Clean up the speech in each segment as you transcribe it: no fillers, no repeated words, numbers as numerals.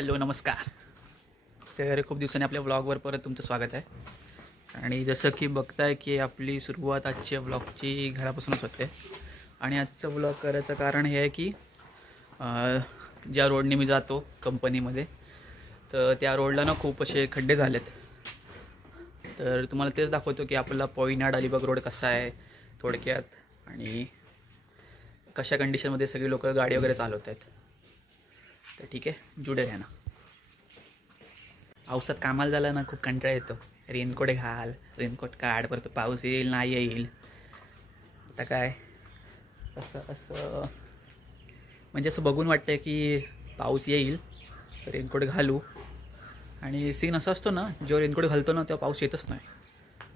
Hello नमस्कार. तर खूप दिवसांनी आपल्या व्लॉगवर परत तुमचं स्वागत आहे. आणि जसं की बघताय की आपली सुरुवात आजच्या व्लॉगची घरापासूनच होते. आणि आजचं व्लॉग करायचं कारण हे आहे की ज्या रोडने मी जातो कंपनीमध्ये, तर त्या रोडला ना खूप असे खड्डे झालेत. तर तुम्हाला तेच दाखवतो की आपला पॉईनाड अलिबाग रोड कसा आहे थोडक्यात, आणि कशा कंडिशनमध्ये सगळी लोक गाडी वगैरे चालवत आहेत. तर ठीक आहे, जुडे राहा ना. पावसात कामाला झाला ना खूप कंटाळा येतो. रेनकोट घाल, रेनकोट काढ, परत पाऊस येईल नाही येईल. आता काय असं म्हणजे असं बघून वाटतंय की पाऊस येईल तर रेनकोट घालू. आणि सीन असा असतो ना, जेव्हा रेनकोट घालतो ना तेव्हा पाऊस येतच नाही,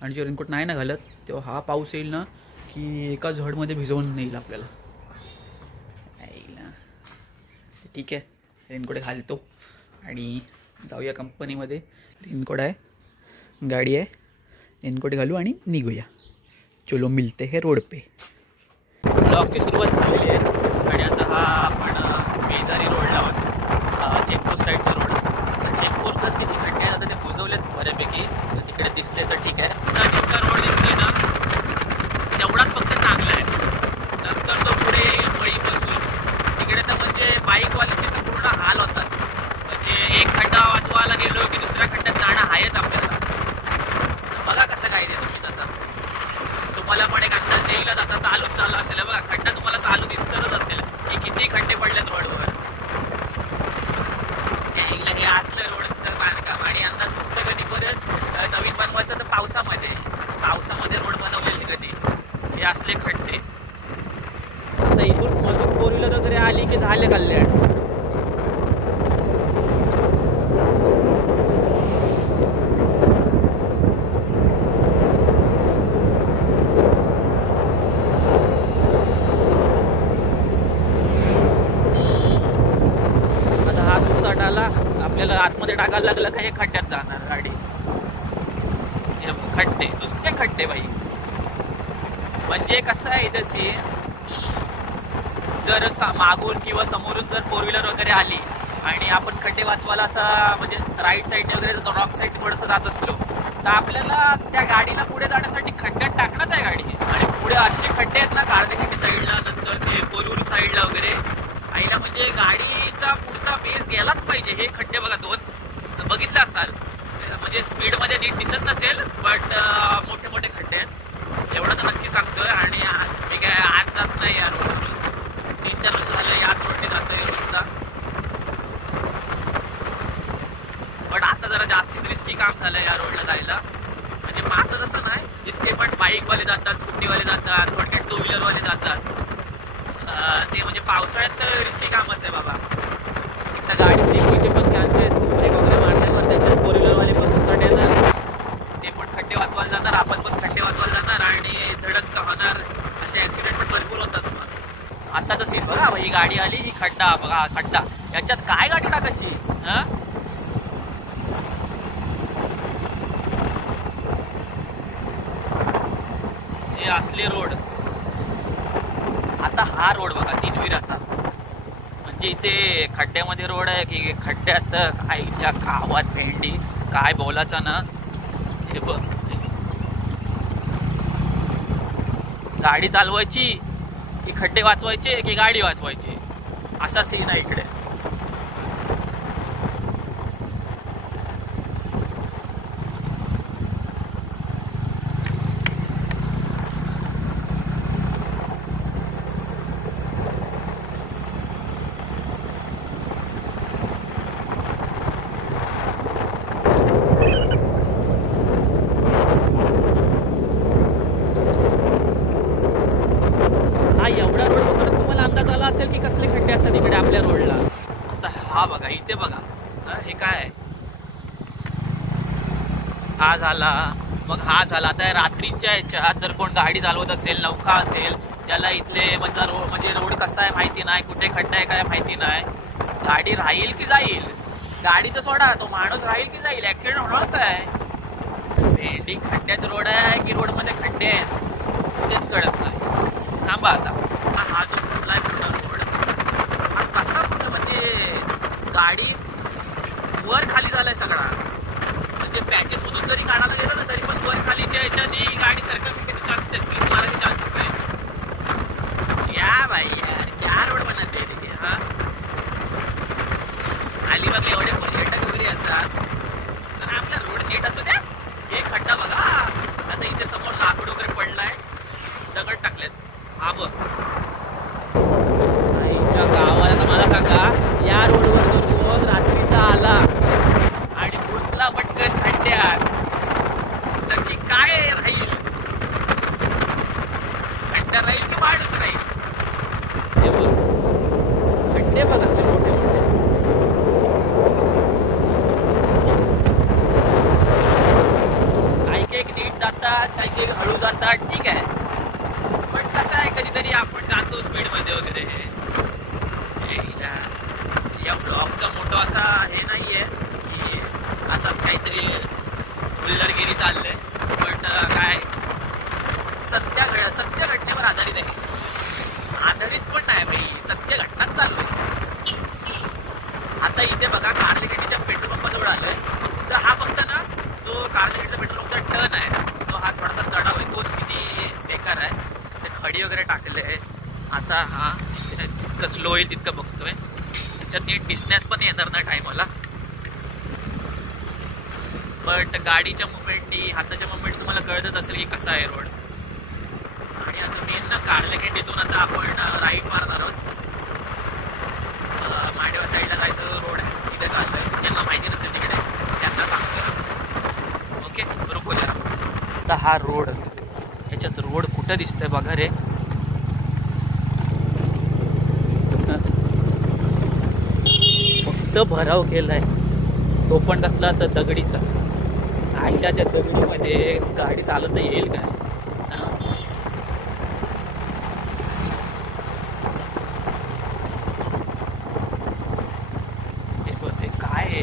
आणि जेव्हा रेनकोट नाही ना घालत तेव्हा हा पाऊस येईल ना की एका झडमध्ये भिजवून येईल आपल्याला. येईल ना. ठीक आहे, रेनकोट घालतो आणि जाऊया कंपनीमध्ये. रेनकोट आहे, गाडी आहे, रेनकोट घालू आणि निघूया. चलो मिलते है रोड पे. ब्लॉगची सुरुवात झालेली आहे आणि आता हा आपण बेजारी रोडला आहोत. चेकपोस्ट साईडचा रोड. चेकपोस्टलाच किती खड्डे आहेत आता ते बुजवलेत बऱ्यापैकी. तिकडे दिसले तर ठीक आहे. जितका रोड दिसतोय ना तेवढाच फक्त चांगला आहे. नंतर तो पुढे वळीपासून तिकडे तर म्हणजे बाईकवाल्याचे तर पूर्ण हाल होतात. म्हणजे एक खड्डा वाचवायला गेलो की दुसऱ्या खड्ड्यात जाणं आहेच आपल्याला. बघा कसं काय ते तुम्हीच आता. तुम्हाला पण एक अंदाज येईलच आता. चालूच चालू असेल बघा, खड्डा तुम्हाला चालू दिसतच असेल की किती खड्डे पडलेत रोडवर. हे असलं रोडचं बांधकाम. आणि अंदाज पुस्तक कधी परत नवीन बनवायचं तर पावसामध्ये रोड बनवलेले कधी. हे असले खड्डे. आता इथून मधून 4 व्हीलर वगैरे आली की झाले कल्याण. आपल्याला आतमध्ये टाकायला लागलं का हे खड्ड्यात जाणार गाडी. खड्डे, नुसते खड्डे बाई. म्हणजे कसं आहे इथे सीन, जर मागून किंवा समोरून जर 4 व्हीलर वगैरे आली आणि आपण खड्डे वाचवायला असा म्हणजे राईट साईडने वगैरे रॉंग साईडने थोडंसं जात असलो तर आपल्याला त्या गाडीला पुढे जाण्यासाठी खड्ड्यात टाकणंच आहे गाडी. आणि पुढे असे खड्डे आहेत ना काळदेखंडी साईडला, नंतर ते कोरूर साईडला वगैरे. आईला म्हणजे गाडीचा पुढचा बेस गेलाच पाहिजे. हे खड्डे बघा, 2 बघितलं असाल. म्हणजे स्पीडमध्ये नीट दिसत नसेल बट मोठे मोठे खड्डे आहेत एवढं तर नक्की सांगतोय. आणि मी काय आज जात नाही या रोडवरून, 3-4 वर्ष झालं याच रोडने जातोय रोडचा. पण आता जरा जास्तीच रिस्की काम झालं या रोडला जायला. म्हणजे माझं तसं नाही, जितके पण बाईकवाले जातात, स्कूटीवाले जातात, थोडक्यात 2 व्हीलरवाले जातात ते म्हणजे पावसाळ्यात रिस्की कामच आहे बाबा. एकदा गाडी स्लिप व्हायचे पण चान्सेस, ब्रेक वगैरे मारल्यावर त्याच्यात 4 व्हीलरवाले बससाठी येणार, ते पण खड्डे वाचवायला जाणार, आपण पण खड्डे वाचवायला जाणार आणि धडक होणार. असे ॲक्सिडेंट पण भरपूर होतात. आत्ताचं सीन बघा, ही गाडी आली, ही खड्डा बघा, खड्डा. याच्यात काय गाडी टाकायची हां. हे असले रोड. आता हा रोड बघा 3 विराचा. म्हणजे इथे खड्ड्यामध्ये रोड आहे की खड्ड्यात आईच्या गावात भेंडी काय बोलायचा ना. हे बघ, गाडी चालवायची की खड्डे वाचवायचे की गाडी वाचवायची, असा सीन आहे इकडे. एवढा रोड बघून तुम्हाला अंदाज आला असेल की कसले खड्डे असतात इकडे आपल्या रोडला. आता हा बघा, इथे बघा, हे काय आहे. हा झाला, मग हा झाला. आता रात्रीच्या ह्याच्यात जर कोण गाडी चालवत असेल, नौका असेल, त्याला इथले म्हणजे रोड कसा आहे माहिती नाही, कुठे खड्डा आहे काय माहिती नाही. गाडी राहील की जाईल. गाडी तर सोडा, तो माणूस राहील की जाईल. ऍक्सिडेंट होणारच आहे. भेंडी खड्ड्यात रोड आहे की रोडमध्ये खड्डे आहेत तेच कळत नाही. थांबा आता, हा जो रोड हा कसा कुठं म्हणजे गाडी झालाय सगळा. म्हणजे पॅचेस मधून जरी काढायला गेलं ना तरी पण वर खालीच्या याच्याने गाडी सरकण्याचे चान्सेस आहेत, स्लिप मारायचे चान्सेस आहेत. या भाई यार क्या रोड बनत आहे हा. अलिबागला एवढे पर्यटक वगैरे येतात तर आपला रोड नीट असू द्या. हे खड्डा बघा आता इथे समोर लाकूड वगैरे पडलाय, दगड टाकलेत. हा बघ आईच्या गावाला तर मला सांगा या रोडवर जो रोज रात्रीचा आला आणि घुसला पटकन खड्ड्यात नक्की काय राहील. खड्डा राहील की माणूस राहील. हे बघ खड्डे बघ असले मोठे मोठे. काही काही नीट जातात, काही काही हळू जातात, ठीक आहे. पण कसं आहे कधीतरी आपण जातो स्पीड मध्ये वगैरे. या ब्लॉकचा मोठा असा हे नाहीये की असाच काहीतरी हुल्लरगिरी चाललंय, पण काय सत्य घटनेवर आधारित आहे. आधारित पण नाही भाई, सत्य घटनाच चालू आहे. आता इथे बघा कारलेखंडीच्या पेट्रोल पंपाजवळ आलोय. तर हा फक्त ना जो कारलेखंडीचा पेट्रोल पंपचा टर्न आहे, जो हा थोडासा चढाव आहे, तोच किती बेकार आहे. ते खडी वगैरे टाकले. आता हा जितकं स्लो होईल तितकं बघतोय. त्याच्यात नीट दिसण्यात पण येणार नाही टायमाला. बट गाडीच्या मुवमेंटनी हाताच्या मुवमेंट तुम्हाला कळतच असेल की कसा आहे रोड. आणि आता मेन ना कारलेखंडीतून आता आपण राईट मारणार आहोत. मांडेवा साईडला जायचं रोड आहे, तिथे चाललंय. ज्यांना माहिती नसेल तिकडे त्यांना सांगतो. ओके रुको जरा. आता हा रोड, याच्यात रोड कुठं दिसतंय बघा रे. फक्त भराव केलाय, तो पण कसला तर दगडीचा. आईला त्या दगडीमध्ये गाडी चालवता येईल काय. ते काय आहे.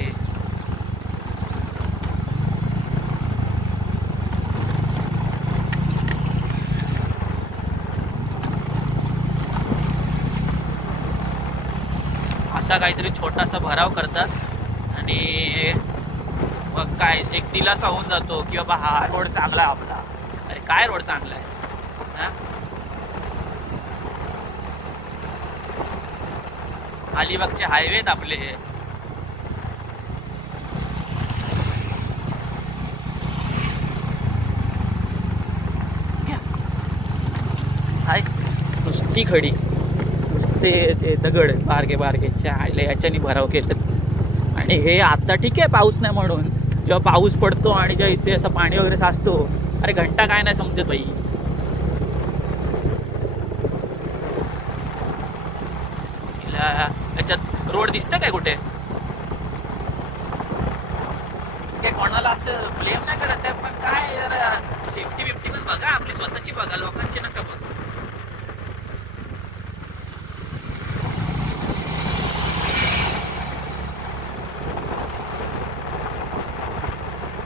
असा काहीतरी छोटासा भराव करतात आणि मग काय एक दिलासा होऊन जातो की बाबा हा रोड चांगला आहे आपला. अरे काय रोड चांगला आहे हा. अलिबागचे हायवे आहेत आपले. हाय नुसती खडी, ते दगड बारगे बारगेच्या आयले याच्याने भराव केलेत. आणि हे आता ठीक आहे पाऊस नाही म्हणून, जेव्हा पाऊस पडतो आणि जेव्हा इथे असं पाणी वगैरे साचतो, अरे घंटा काय नाही समजत बाई. याच्यात रोड दिसतं काय कुठे. काय कोणाला असं ब्लेम नाही करत आहे, पण काय जरा सेफ्टी बिफ्टी पण बघा, आपली स्वतःची बघा, लोकांची नका बघ.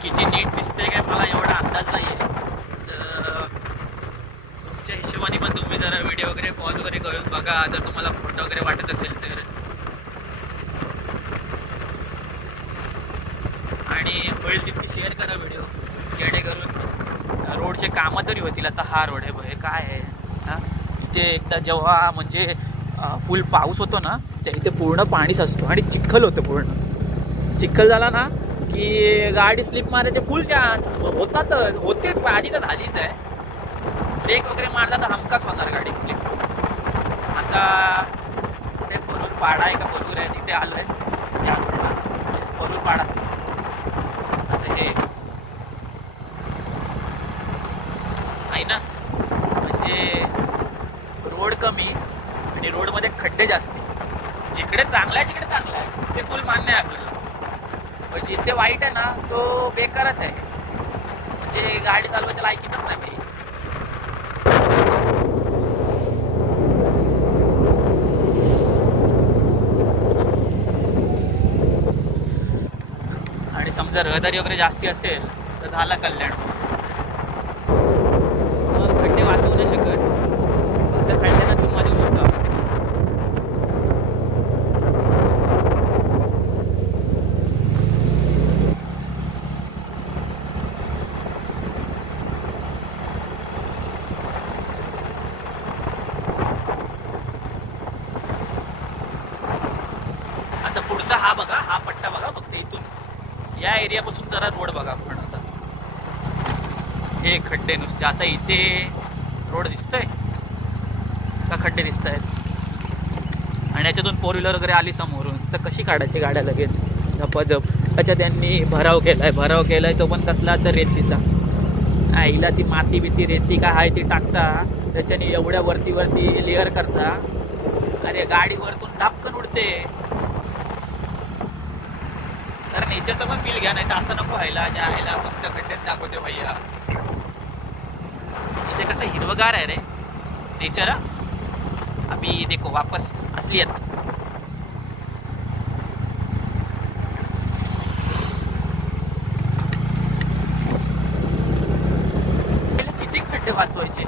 किती नीट दिसतंय काय मला एवढा अंदाज नाहीये. तुमच्या हिशोबाने पण तुम्ही जरा व्हिडिओ वगैरे पॉज वगैरे करून बघा, जर तुम्हाला फोटो वगैरे वाटत असेल तर. आणि होईल तितकी शेअर करा व्हिडिओ, जेणेकरून रोडचे कामं तरी होतील. आता हा रोड आहे बघ, हे काय आहे हा. इथे एकदा जेव्हा म्हणजे फुल पाऊस होतो ना, त्या इथे पूर्ण पाणीच असतो आणि चिखल होतं. पूर्ण चिखल झाला ना की गाडी स्लिप मारायचे फुल चान्स होतातच, होतेच. आधी तर झालीच आहे. ब्रेक वगैरे मारला तर हमखास होणार गाडी स्लिप. आता ते परूर पाडा आहे का परूर आहे तिथे आलोय. त्या परूर पाडाच. आता हे आहे ना, म्हणजे रोड कमी आणि रोडमध्ये खड्डे जास्त. जिकडे चांगला आहे तिकडे चांगला आहे, ते फुल मान्य आहे आपल्याला. पण जिथे वाईट आहे ना तो बेकारच आहे. म्हणजे गाडी चालवायच्या लायकीच नाही मी. आणि समजा रहदारी वगैरे जास्ती असेल तर झाला कल्याण. मग खड्डे वाचवू नाही शकत, तर खड्ड्यांना चुम्मा देऊ शकतो. या एरियापासून जरा रोड बघा आपण आता. हे खड्डे नुसते. आता इथे रोड दिसतोय का खड्डे दिसत आहेत आणि याच्यातून 4 व्हीलर वगैरे आली समोरून तर कशी काढायची गाड्या लगेच झपाझप. त्याच्यात त्यांनी भराव केलाय तो पण कसला तर रेतीचा. आईला ती माती बिती रेती काय आहे ती टाकता त्याच्याने एवढ्या वरती लेअर करता. अरे गाडी वरतून धापकन उडते. तर नेचरचा पण फील घ्या, नाही तर असं नको व्हायला ज्या आईला फक्त खड्ड्यात दाखवते भैया. इथे कसं हिरवगार आहे रे नेचर. अभी देखो वापस असलियत. किती खड्डे वाचवायचे.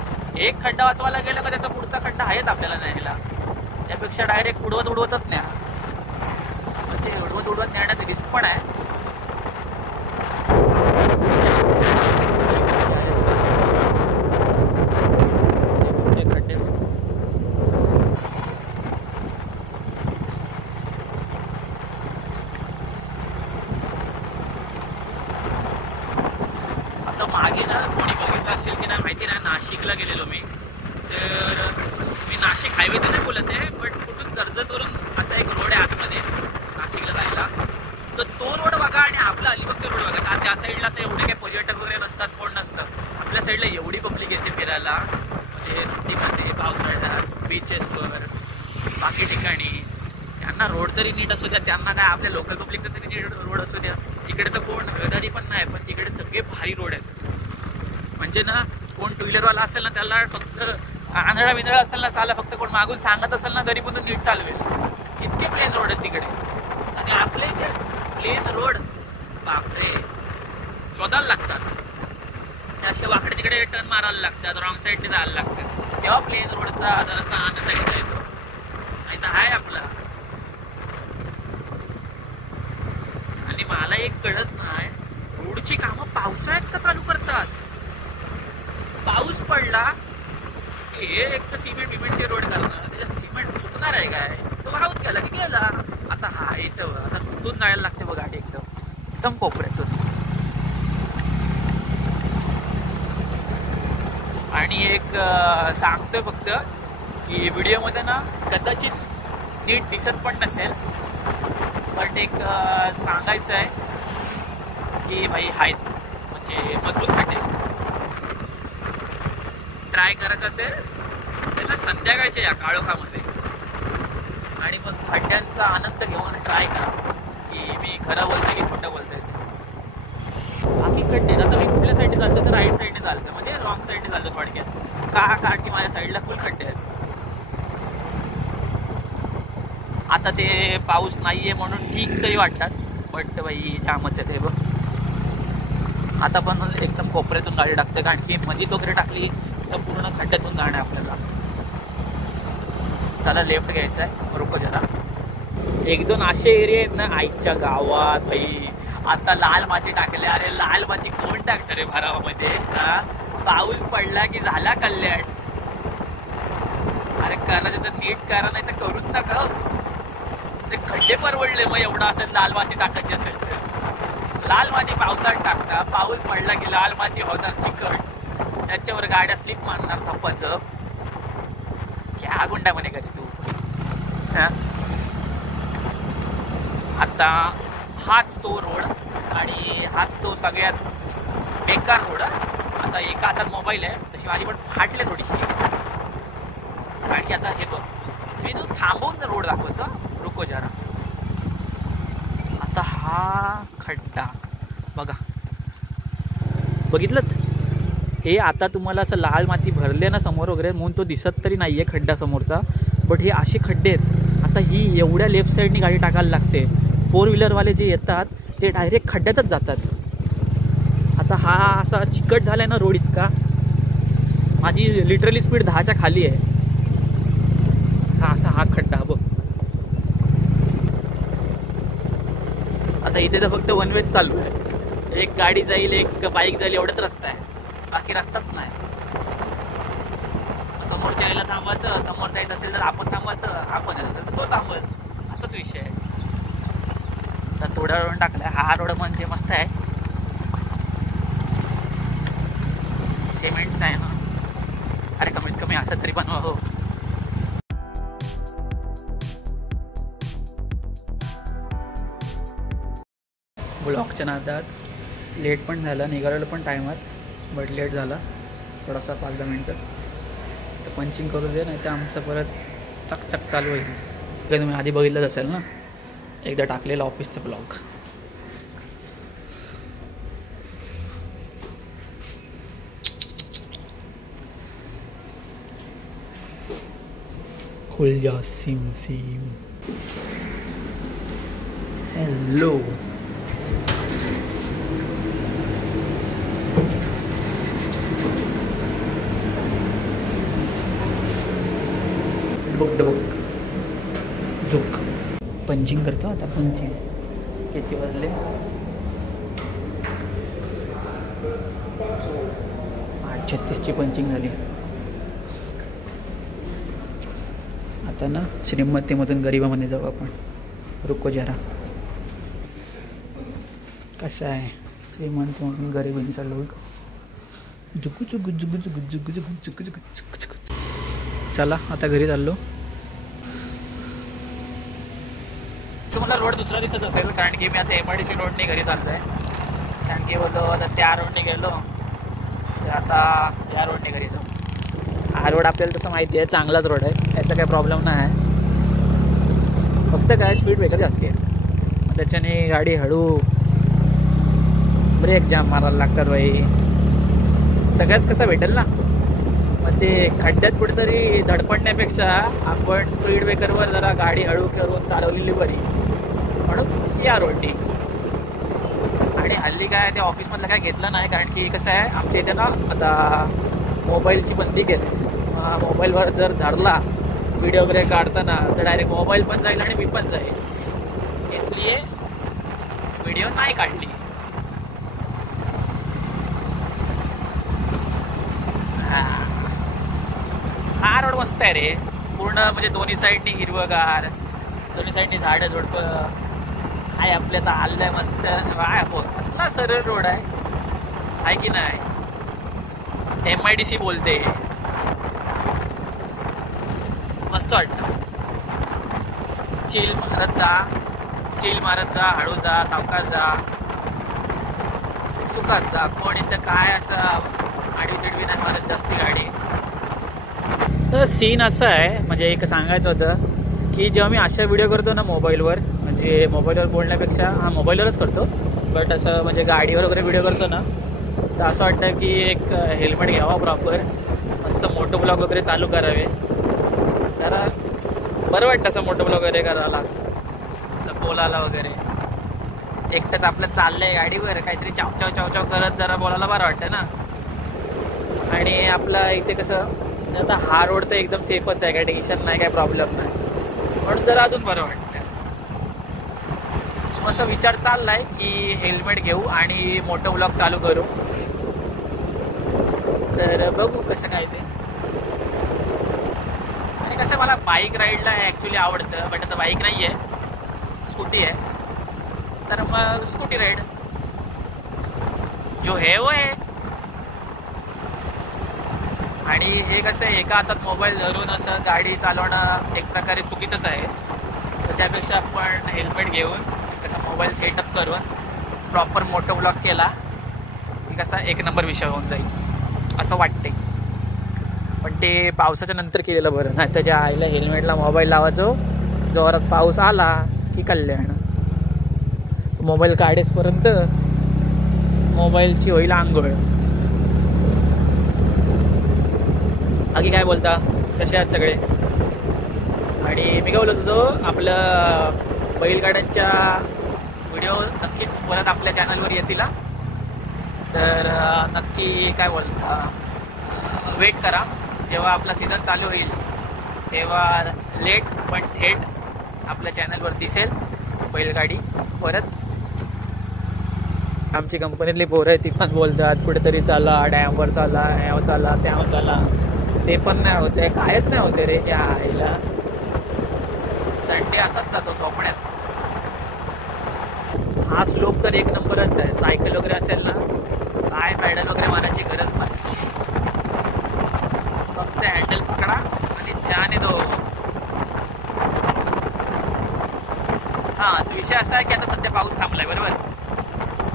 एक खड्डा वाचवायला गेलं का त्याचा पुढचा खड्डा आहेच आपल्याला न्यायला. त्यापेक्षा डायरेक्ट उडवतच न्या. म्हणजे उडवत नेण्यात रिस्क पण आहे. आता मागे ना कोणी बघितलं असेल की नाही माहिती नाही, नाशिकला गेलेलो मी. तर मी नाशिक हायवेचं नाही बोलत आहे, बट कुठून कर्जतवरून असा एक रोड आहे आतमध्ये नाशिकला जायला. तर तो रोड बघा आणि आपला अलिबागचा रोड बघा. त्या साईडला तर एवढे काही पर्यटक वगैरे नसतात, कोण नसतं. आपल्या साईडला एवढी पब्लिक येते फिरायला, म्हणजे सुट्टीमध्ये पावसाळ्यात बीचेसवर बाकी ठिकाणी. त्यांना रोड तरी नीट असू द्या, त्यांना काय आपल्या लोकल पब्लिकचा तरी नीट रोड असू द्या. इकडे तर कोण रहदारी पण नाही, पण तिकडे सगळे भारी रोड आहेत. म्हणजे ना कोण टू व्हीलरवाला असेल ना त्याला फक्त आंधळा बिंधळा असेल ना साला फक्त कोण मागून सांगत असेल ना तरी पण तो नीट चालवेल. इतके प्लेन रोड आहेत तिकडे. आणि आपल्या इथे प्लेन रोड बापरे शोधायला लागतात. असे वाकडे तिकडे टर्न मारायला लागतात, रॉंग साईडने जायला लागतात. तेव्हा प्लेन रोडचा जरासा आनंद घेता येतो. नाही तर आहे आपला. आणि मला एक कळत नाही रोडची कामं पावसाळ्यात का चालू करतात. पाऊस पडला हे एक तर सिमेंटचे रोड करणं, त्याच्यात सिमेंट सुकणार आहे काय, तो वाहून गेला की गेला. आता हा इथं आता कुठून जायला लागते बघ गाडी एकदम कोपऱ्यातून. आणि एक सांगतोय फक्त की व्हिडिओमध्ये ना कदाचित नीट दिसत पण नसेल, बट एक सांगायचं आहे की भाई आहेत म्हणजे मजबूत खड्डे. ट्राय करायचं असेल त्याला संध्याकाळच्या या काळोखामध्ये आणि मग खड्ड्यांचा आनंद घेऊन ट्राय करा की मी खरं बोलतोय की खोटं बोलतोय. बाकी खड्डे आता मी कुठल्या साईडने चालतो तर राईट साईडने चालतो, म्हणजे रॉंग साईडने चालतो थोडक्यात. कारण की माझ्या साईडला फुल खड्डे आहेत. आता ते पाऊस नाहीये म्हणून ठीक तरी वाटतात, बट बाई कामच आहे ते बघ. आता पण एकदम कोपऱ्यातून गाडी टाकते, कारण की मधीत वगैरे टाकली तर पूर्ण खड्ड्यातून जाणं आपल्याला. चला लेफ्ट घ्यायचं आहे, रुको जरा. 1-2 असे एरिया आहेत ना आईच्या गावात भाई. आता लाल माती टाकल्या. अरे लाल माती कोण टाकतं रे भरावामध्ये. पाऊस पडला की झाला कल्याण. अरे करायचं तर नीट करा, नाही तर करूच नका. ते खड्डे परवडले मग एवढं असेल लाल माती टाकायची असेल तर. लाल माती पावसात टाकता, पाऊस पडला की लाल माती होणार चिकट, त्याच्यावर गाड्या स्लिप मारणार चप्पाचं. क्या गुंडा म्हणे कधी तू. आता हाच तो रोड आणि हाच तो सगळ्यात बेकार रोड. आता एका हातात मोबाईल आहे, तशी माझी पण फाटले थोडीशी. कारण की आता हे बघ मी तू थांबवून रोड दाखवतो, रुको जरा. आता हा खड्डा बघा, बघितलं हे. आता तुम्हाला असं लाल माती भरले ना समोर वगैरे म्हणून तो दिसत तरी नाहीये खड्डा समोरचा, बट हे असे खड्डे आहेत. आता ही एवढ्या लेफ्ट साईडनी गाडी टाकायला लागते. 4 व्हीलरवाले जे येतात ते डायरेक्ट खड्ड्यातच जातात. आता हा असा चिकट झालाय ना रोड इतका, माझी लिटरली स्पीड 10च्या खाली आहे. हा असा हा खड्डा बघ. आता इथे तर फक्त वन वेच चालू आहे. एक गाडी जाईल, एक बाईक जाईल, एवढाच रस्ता आहे, बाकी रस्ताच नाही. समोरच्या यायला थांबायचं, समोरच्या येत असेल तर आपण थांबायचं, आपण येत असेल तर तो थांबत, असाच विषय आहे. तर थोडा रोड टाकला. हा रोड म्हणजे मस्त आहे, सिमेंटचा आहे ना. अरे कमीत कमी असं तरी बनवा हो. ब्लॉकच्या नादात लेट पण झाला, निघालेलं पण टायमात, बट लेट झाला थोडासा 5-10 मिनटं. तर पंचिंग करू दे, नाही तर आमचं परत चकचक चालू होईल. ते तुम्ही आधी बघितलंच असेल ना, एकदा टाकलेलं ऑफिसचं ब्लॉग. खुल जा सिम सिम. हॅलो, डबक झुक. पंचिंग करतो आता. पंचिंग किती वाजले? 8:36ची पंचिंग झाली. आता ना श्रीमतीमधून गरिबामध्ये जाऊ आपण. रुको जरा. कसं आहे श्रीमंतमधून गरिबींचा लोक. जुगू जुगू जुगू जुगू जुगू जुगू जुगू जुगू जुगू. चला आता घरी चाललो. तुम्हाला रोड दुसरा दिसत असेल, कारण की मी आता MIDC रोडने घरी चाललो आहे. कारण की बोललो आता त्या रोडने गेलो तर आता या रोडने घरी जाऊ. हा रोड आपल्याला तसं माहिती आहे चांगलाच रोड आहे, याचा काही प्रॉब्लेम नाही आहे. फक्त काय स्पीड ब्रेकर जास्त आहे, त्याच्याने गाडी हळू, ब्रेक जाम मारायला लागतात बाई. सगळ्याच कसं भेटेल ना, मग ते खड्ड्यात कुठेतरी धडपडण्यापेक्षा आपण स्पीड ब्रेकरवर जरा गाडी हळू करून चालवलेली बरी, म्हणून या रोडनी. आणि हल्ली काय ते ऑफिसमधलं काय घेतलं नाही, कारण की कसं आहे आमच्या इथे ना आता मोबाईलची बंदी केली. मोबाईलवर जर धरला व्हिडिओ वगैरे काढताना तर डायरेक्ट मोबाईल पण जाईल आणि मी पण जाईल, इसलिए व्हिडिओ नाही काढली. हा रोड मस्त आहे रे, पूर्ण म्हणजे दोन्ही साईडनी हिरवगार, दोन्ही साईडनी झाडं झुडपं आहे. आपल्याचा हल्लाय मस्त आहे, मस्त सरळ रोड आहे की नाही. MIDC बोलते, मस्त वाटतं. चिल मारत जा, हळू जा, सावकाश जा, सुखात जा. कोण इथं काय असं आडवी तिडवी नाही मारत जास्ती गाडी. तर सीन असं आहे, म्हणजे एक सांगायचं होतं की जेव्हा मी अशा व्हिडिओ करतो ना मोबाईलवर, म्हणजे मोबाईलवर बोलण्यापेक्षा मोबाईलवरच करतो, बट असं म्हणजे गाडीवर वगैरे व्हिडिओ करतो ना, तर असं वाटतं की एक हेल्मेट घ्यावा प्रॉपर, मस्त मोठं ब्लॉग वगैरे चालू करावे, जरा बरं वाटतं असं मोठं ब्लॉग वगैरे करायला, असं बोलायला वगैरे. एकटंच आपलं चाललं आहे गाडीवर, काहीतरी चाव चाव करत जरा बोलायला बरं वाटतं ना. आणि आपला इथे कसं आता हा रोड तर एकदम सेफच आहे, काय टेन्शन नाही, काय प्रॉब्लेम नाही, म्हणून जरा अजून बरं वाटतं. असा विचार चाललाय की हेल्मेट घेऊ आणि मोठं ब्लॉग चालू करू. तर बघू कसं काय ते. आणि कसं मला बाईक राईडला ॲक्च्युली आवडतं, बट आता बाईक नाही आहे, स्कूटी आहे. तर मग स्कूटी राईड जो है वो है. आणि हे कसं आहे, एका हातात मोबाईल धरून असं गाडी चालवणं एक प्रकारे चुकीचंच आहे. तर त्यापेक्षा आपण हेल्मेट घेऊन कसं मोबाईल सेटअप करून प्रॉपर मोटो ब्लॉग केला की कसा एक नंबर विषय होऊन जाईल असं वाटते. पण ते पावसाच्या नंतर केलेलं बरं, नाही त्याच्या आईला हेल्मेटला मोबाईल लावायचो, जोरात पाऊस आला की कल्याण. मोबाईल काढेसपर्यंत मोबाईलची होईल आंघोळ. बाकी काय बोलता, कसे आहेत सगळे? आणि मी काय बोलत होतो, आपलं बैलगाड्यांच्या व्हिडिओ नक्कीच परत आपल्या चॅनलवर येतील. तर नक्की काय बोलता, वेट करा. जेव्हा आपला सीझन चालू होईल तेव्हा लेट पण थेट आपल्या चॅनलवर दिसेल बैलगाडी परत. आमची कंपनीतली पोरं आहे ती पण बोलतात कुठेतरी चला, डॅमवर चला, ह्यावर चला, त्यावर चला. ते पण नाही होते, कायच नाही होते रे. त्या आईला संडे असाच जातो झोपण्यात. हा स्लोप तर एक नंबरच आहे. सायकल वगैरे असेल ना, काय पॅडल वगैरे मारायची गरज नाही. फक्त हँडल पकडा आणि जाने दो. हां, विषय असा आहे की आता सध्या पाऊस थांबलाय, बरोबर.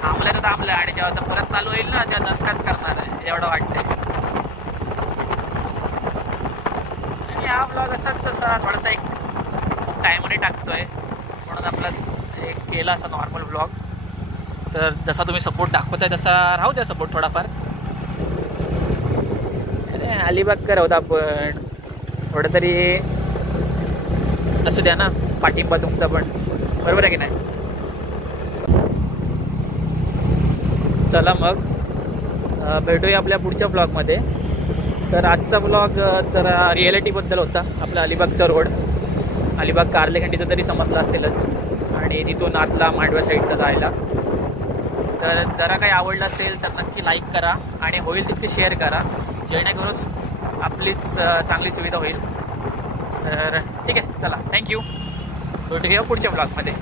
थांबलाय तर थांबलाय, आणि जेव्हा आता परत चालू होईल ना तेव्हा दणकाच करणार आहे, एवढं वाटतंय. आणि हा ब्लॉग असाच थोडासा एक टायममध्ये टाकतोय, म्हणून आपला एक केला असा नॉर्मल ब्लॉग. तर जसा तुम्ही सपोर्ट दाखवताय तसा राहू द्या सपोर्ट थोडाफार. अरे अलिबागकर आहोत आपण, थोडं तरी असू द्या ना पाठिंबा तुमचा पण, बरोबर आहे की नाही. चला मग भेटूया आपल्या पुढच्या ब्लॉगमध्ये. तर आजचा ब्लॉग जरा रिॲलिटीबद्दल होता. आपला अलिबागचा रोड, अलिबाग कारलेखंडीचं तरी समजलं असेलच, आणि तिथून आतला मांडव्या साईडचा जायला. तर जरा काही आवडलं असेल तर नक्की लाईक करा आणि होईल तितके शेअर करा, जेणेकरून आपलीच चांगली सुविधा होईल. तर ठीक आहे, चला थँक्यू. भेटूया पुढच्या ब्लॉगमध्ये.